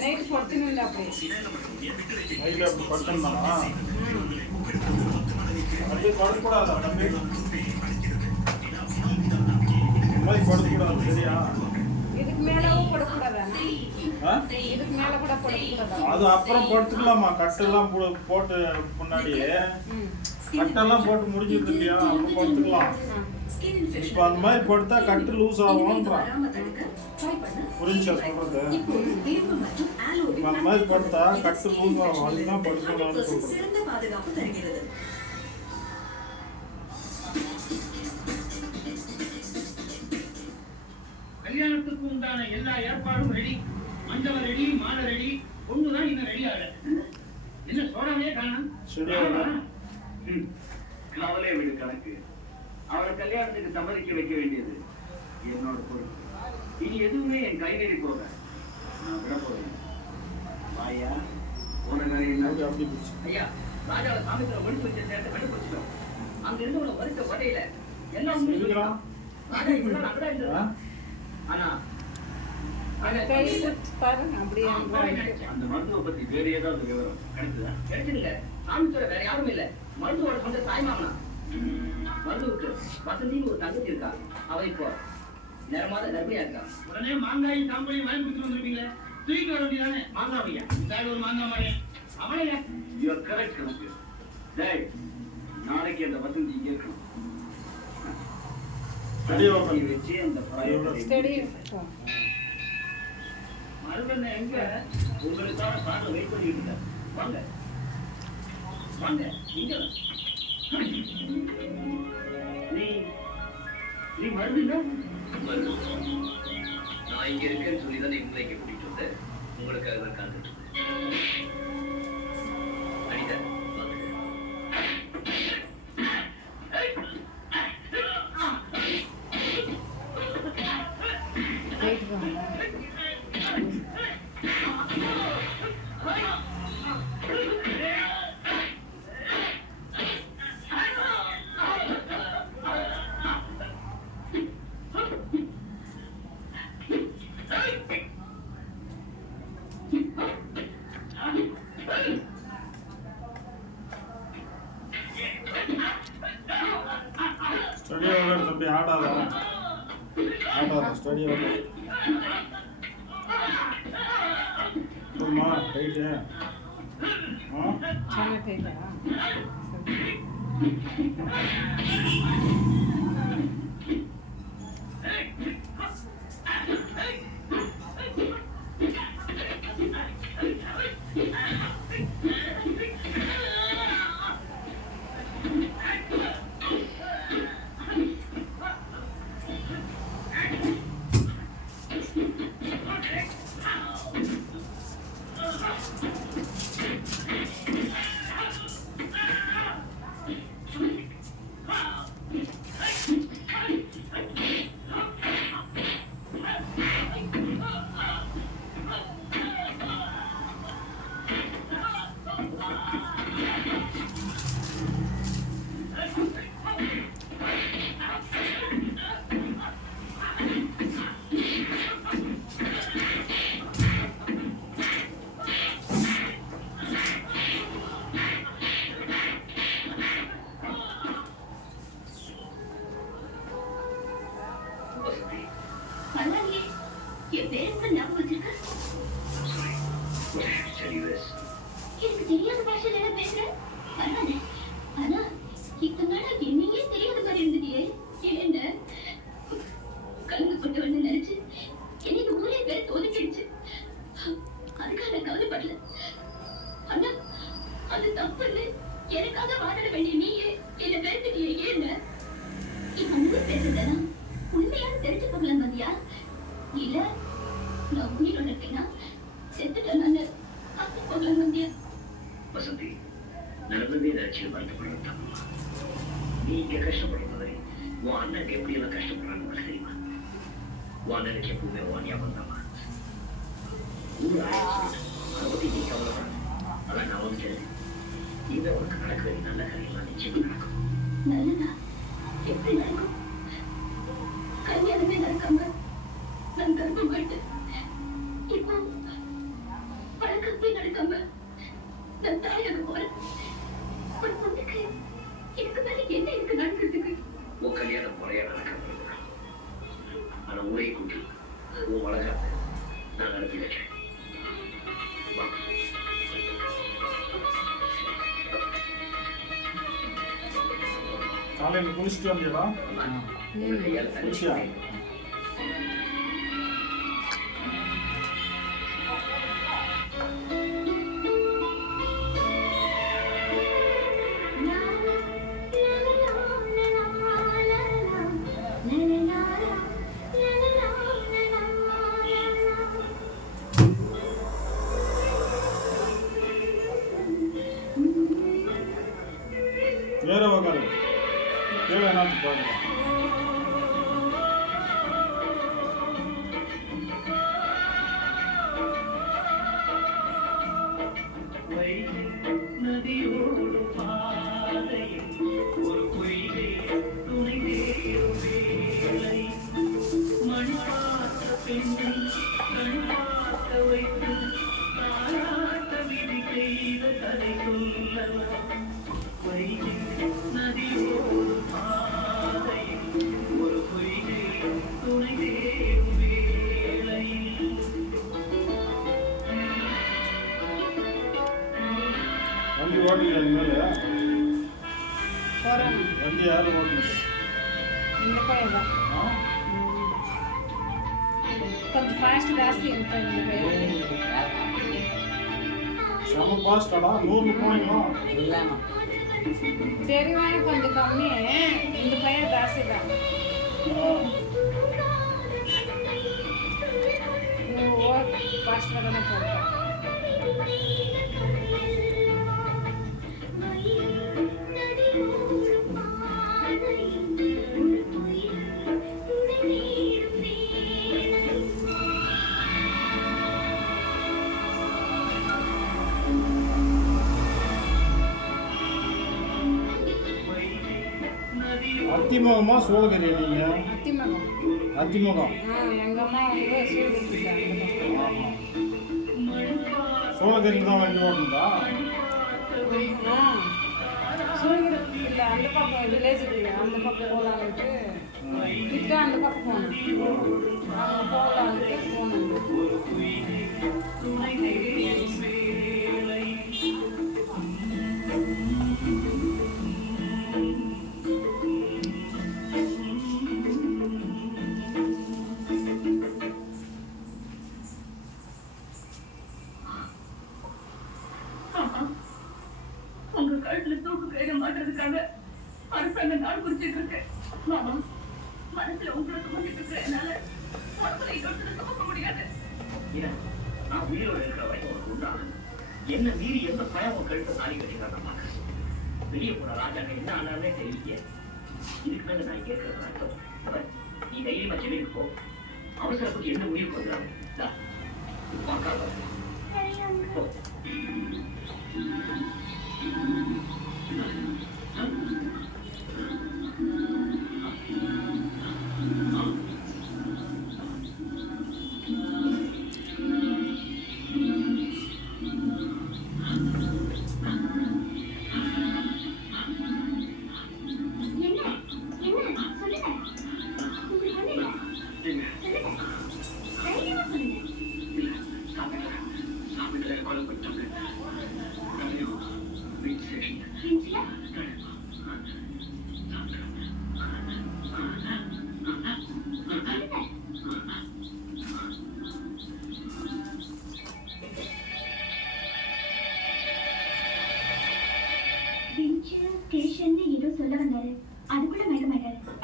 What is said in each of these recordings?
Night படுத்துன்னு அப்படியே night அப்படி படுத்தோம்னா அப்படியே படுக்கூடாது அப்படியே படுக்கூடாது சரியா இதுக்கு மேலவும் படுக்கூடாதா இதுக்கு மேல கூட படுக்கூடாதா அது அப்புறம் படுத்துக்கலாமா கட்டெல்லாம் போட்டு முன்னாடியே கட்டெல்லாம் போட்டு முடிஞ்சிருக்கு இல்லையா அப்போ படுத்துக்கலாம் இப்போ அந்த மாதிரி படுத்தா கட்டு லூஸ் ஆகும்ன்றான் புரிஞ்சா சொல்றது அந்த மாதிரி படுத்தா கட்டு லூஸ் ஆகும் அதுதான் படுக்கலாம்னு சொல்றது கல்யாணத்துக்கு உண்டான எல்லா ஏற்பாடும் ரெடி மஞ்சள் ரெடி மாலை ரெடி பொண்ணுதான் இன்னும் ரெடி ஆகல என்ன சோழவே காணும் கவலை விடு கணக்கு அவரை கல்யாணத்துக்கு சம்மதிக்க வைக்க வேண்டியது என்னோட பொறுப்பு இனி எதுவுமே என் கைநீறி போக நான் விட போறேன் வாயா ஐயா ராஜாவை சாமித்துல ஒழிப்பு வச்ச நேரத்தை கண்டுபிடிச்சிட்டோம் அங்க இருந்து உன வருத்த படையில எல்லாம் ஆனா அந்த மருத்துவ பத்தி வேற ஏதாவது விவரம் கிடைச்சதா? கிடைச்சதுங்க சாமித்தோட வேற யாரும் இல்ல மருத்துவோட சொந்த தாய்மாமனா மருத்துவருக்கு வசந்தின்னு ஒரு தங்கச்சி இருக்கா அவ இப்போ நேரமாத கர்ப்பிணியா இருக்கா உடனே மாங்காயும் சாம்பலையும் வாங்கி கொடுத்துட்டு வந்துருப்பீங்களே தூக்கிட்டு வர வேண்டியதானே மாங்காவையா இந்த ஒரு மாங்காய் மாதிரி அவளையா கரெக்ட் கணக்கு டேய் நாளைக்கு அந்த வசந்தி இங்கே இருக்கணும் வச்சு அந்த மருமனை எங்க உங்களுக்கான பாட்டை வெயிட் பண்ணிட்டு இருக்க வாங்க வாங்க இங்க நீ மருந்துல நான் இங்க இருக்கேன்னு சொல்லிதான் உங்களை இங்க கூட்டிட்டு வந்தேன் உங்களுக்காக தான் காத்துட்டு அனிதா தம்பி ஆடாதா ஸ்டடி ரைட்டு எனக்கு தெரியாத பாஷையில என்ன பேசுறேன் ஆனா இத்தனை நாளா என்னையே தெரியாத மாதிரி இருந்துட்டியே என்ன கலந்து கொண்டு வந்து நினைச்சு எனக்கு ஊரே பேர் ஒதுக்கிடுச்சு அதுக்காக நான் கவலைப்படல ஆனா அது தப்புன்னு எனக்காக வாழ வேண்டிய நீயே என்ன பேசிட்டியே ஏன்னு இப்ப ஊர் பேசுறதா உண்மையான தெரிஞ்சு போகலாம் மதியா இல்ல நான் உயிரோட இருக்கேன்னா செத்துட்டேன் நான் அப்படி போகலாம் மதியா வசந்தி நடந்ததே ஏதாச்சும் வருத்தப்படுறது நீ இங்க கஷ்டப்படுற மாதிரி உன் அண்ணனுக்கு எப்படி எல்லாம் கஷ்டப்படுறான்னு உனக்கு தெரியுமா உன் அண்ணனுக்கு எப்பவுமே உன் ஞாபகம் தான் ஊர் அதை பத்தி நீ கவலைப்படாது அதான் நான் வந்து இதை உனக்கு நடக்கிற நல்ல காரியம்லாம் நிச்சயமா நடக்கும் நல்லதா எப்படி நடக்கும் கல்யாணமே நடக்காம நான் கர்ப்பமாயிட்டேன். இப்போ வழக்கத்தை நடக்காம நான் தாயாக போறேன். ஒரு பொண்ணுக்கு எனக்கு மேல என்ன இருக்கு நடக்கிறதுக்கு? உன் கல்யாணம் முறையா நடக்காம இருக்கலாம். ஆனா ஊரை கூட்டி உன் வழக்கத்தை நான் அனுப்பி வைக்கிறேன். வா. காலையில் குளிச்சுட்டு வந்தியடா? அம்மா, உன் கையால தண்ணி குளிச்சியா? வேற உக்காரு. கீழே என்னத்து பாருங்க. வண்டி ஓட்டுங்க இனிமேல். போகிறேன். வண்டி யாரும் ஓட்டுங்க? இந்த பையன் தான். கொஞ்சம் ஃபாஸ்ட் ஜாஸ்தி இந்த பையன். செம பாஸ்டாடா. 100 போனீங்களா? தெரிவான கொஞ்சம் கம்மி. இந்த பையன் ஜாஸ்தி தான். ஃபாஸ்ட்டாக தானே போகிறேன். அத்திமுகமா சோழகிரியா நீங்க? அத்திமகம். அத்திமுகம். எங்கள் அம்மா வந்து சூழ்நிலை. சோழகிரிக்கு தான் வண்டி ஓட்டுதா? சூழ்நிலை இல்லை, அந்த பக்கம் வில்லேஜுக்கு அந்த பக்கம் போகலான்ட்டு கிட்ட அந்த பக்கம் போகணும். அங்கே போகலான்ட்டு போகணும். உங்க கழுத்துல தூக்கு கயிறு மாட்டுறதுக்காக அரசாங்க நாள் குறிச்சிட்டு இருக்கேன். மாமா, மனசுல உங்களுக்கு பண்ணிட்டு இருக்கிற என்னால மனசுல இன்னொருத்தர சுமக்க முடியாது. ஏன் நான் உயிரோடு இருக்கிற வரைக்கும் உனக்கு உண்டாகும். என்ன மீறி எந்த பயம் உன் கழுத்தை தாலி கட்டிக்கிறான் பாக்க. வெளியே போற ராஜாங்க என்ன ஆனாலே தெரியல. இதுக்கு மேல நான் கேட்கறது அர்த்தம். நீ தைரியமா சென்னைக்கு போ. அவசரப்பட்டு என்ன முடிவு பண்ணுறாங்க போ.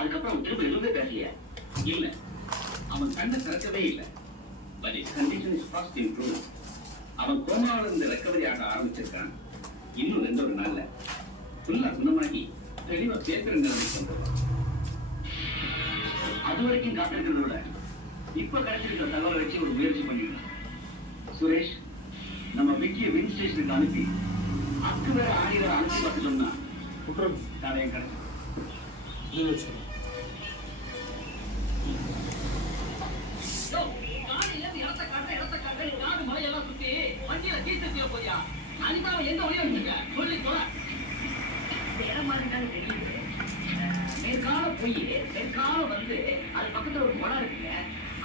அதுக்கப்புறம் திரும்ப எதுவுமே பேசலையா? இல்ல, அவன் கண்ணை திறக்கவே இல்லை. But his condition is fast improving. அவன் கோமாவில இருந்து ரெக்கவரி ஆக ஆரம்பிச்சிருக்கான். இன்னும் 2 நாள்ல ஃபுல்லா குணமாகி தெளிவா பேசுற நிலைமைக்கு வந்துடுவான். அது வரைக்கும் காத்திருக்கிறத விட இப்ப கிடைச்சிருக்கிற தகவலை வச்சு ஒரு முயற்சி பண்ணிடலாம். சுரேஷ், நம்ம விக்கிய வின் ஸ்டேஷனுக்கு அனுப்பி அக்கு வேற ஆணி வேற அனுப்பி பார்த்து சொன்னா தடையம் கிடைக்கும். இது வச்சு Go!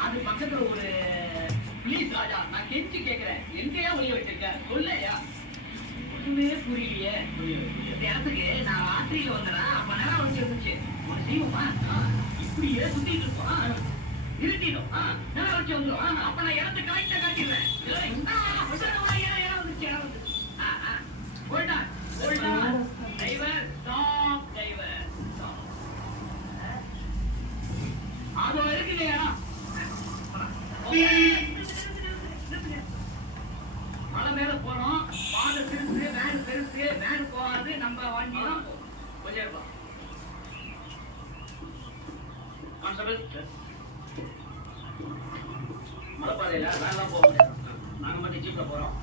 அது பக்கத்துல ஒரு ப்ளீஸ் ராஜா, நான் கெஞ்சி கேட்கிறேன், எங்கேயா ஒளிய வச்சிருக்க சொல்லையா? ஒண்ணுமே புரியலையே. இந்த இடத்துக்கு நான் ராத்திரியில வந்தேனா, அப்ப நேரம் வச்சு இருந்துச்சு. ஒரு சீவமா இப்படியே சுத்திட்டு இருக்கோம், இருட்டிடும், நேரம் வச்சு வந்துடும். அப்ப நான் இடத்தை கரெக்டா காட்டிடுவேன். இடம் வந்துச்சு, இடம் வந்துச்சு. போயிட்டா போயிட்டா. Driver stop, driver stop. அது இருக்கு இல்லையா? மலை மேல போனோம், பாதை பெருசு, வேன் பெருசு, வேன் போகாது, நம்ம வண்டி தான் போகும். கொஞ்சம் இருப்போம். கான்ஸ்டபிள், மலைப்பாதையில வேன்லாம் போக முடியாது. நாங்க மட்டும் ஜீப்ல போறோம்.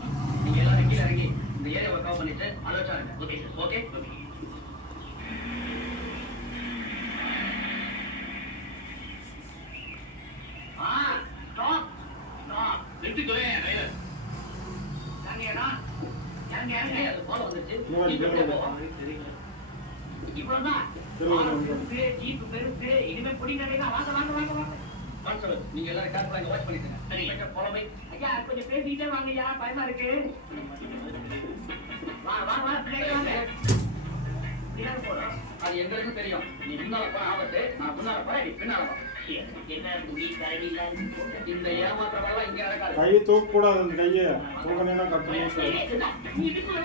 நீங்க எல்லாரும் கீழே இறங்கி இந்த ஏரியாவை கவர் பண்ணிட்டு அலர்ட்டா இருங்க. Okay sir. Okay okay. Stop stop. நிறுத்திக்கோயே டிரைவர். இறங்கியடா, இறங்கி இறங்கி. அது போல வந்துச்சு. ஜீப் போவோம். இவ்வளவுதான். பெருசு, ஜீப் பெருசு. இனிமே பொடி நடையா. வாங்க வாங்க வாங்க வாங்க. கான்ஸ்டபிள், நீங்க எல்லாரும் கார்ல இங்க வாட்ச் பண்ணிக்கங்க. சரி, ஃபாலோ மீ. ஐயா கொஞ்சம் பேசிட்டே வாங்கய்யா, பயமா இருக்கு. வா வா வா, பின்னாடி வாங்க. பின்னாடி போறோம். அது எங்களுக்கு தெரியும். நீ முன்னால போற ஆபத்து, நான் முன்னால போறேன், நீ பின்னால வா. என்ன முடி கரடில இந்த ஏமாத்திரமெல்லாம் இங்க நடக்காது. கையை தூக்க கூடாது, அந்த கையை தூக்கினா கட்டணும் சார். நீ இதுக்குள்ள